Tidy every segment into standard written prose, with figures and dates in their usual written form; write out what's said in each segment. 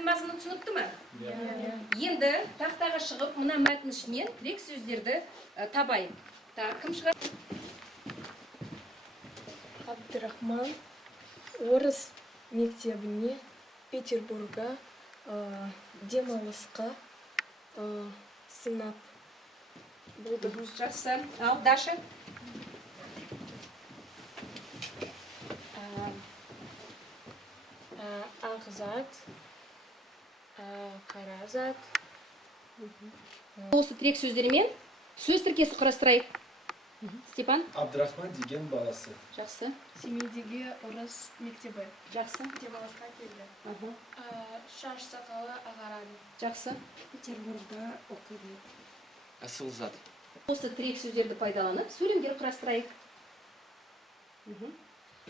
мәтін мазмұны түсінікті ме? Енді тақтаға шығып, мына мәтін ішінен тірек сөздерді табайық. Так, кім шығар? Абдрахман орыс мектебіне Петербурга демалысқа сынап болды. Жақсы. Ал, Даша? Ақзат, қаразат. Осы тірек сөздерімен сөз тіркесі құрастырайық. Степан? Абдрахман деген баласы. Жақсы. Семейдегі орыс мектебі. Жақсы. Демалысқа келді. Шаш сақалы ағарады. Жақсы. Петербургда оқиды. Асылзат. Осы тірек сөздерді пайдаланып, сөйлемдер құрастырайық.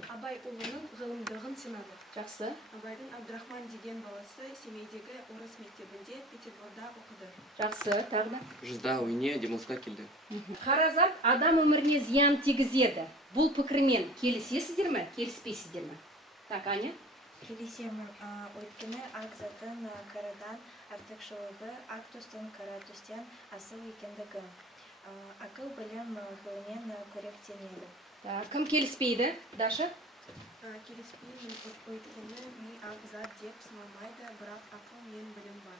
Абай ұлының ғылымдығын сынады. Жақсы. Абайдың Абдрахман деген баласы Семейдегі орыс мектебінде Петербургда оқыды. Жақсы. Тағы да. Жызда үйіне демалысқа келді. Қаразат адам өміріне зиян тигізеді. Бұл пікірмен келісесіздер ме, келіспейсіздер ме? Так, Аня? Келісемін. Өйткені ақ затын қарадан артықшылығы ақ түстен қара түстен асыл екендігі. Ақыл білім ғылыммен қоректенеді. Кім келіспейді? Даша? Келіспеймін, өйткені ми ақ зат деп санамайды, бірақ ақыл мен білім бар.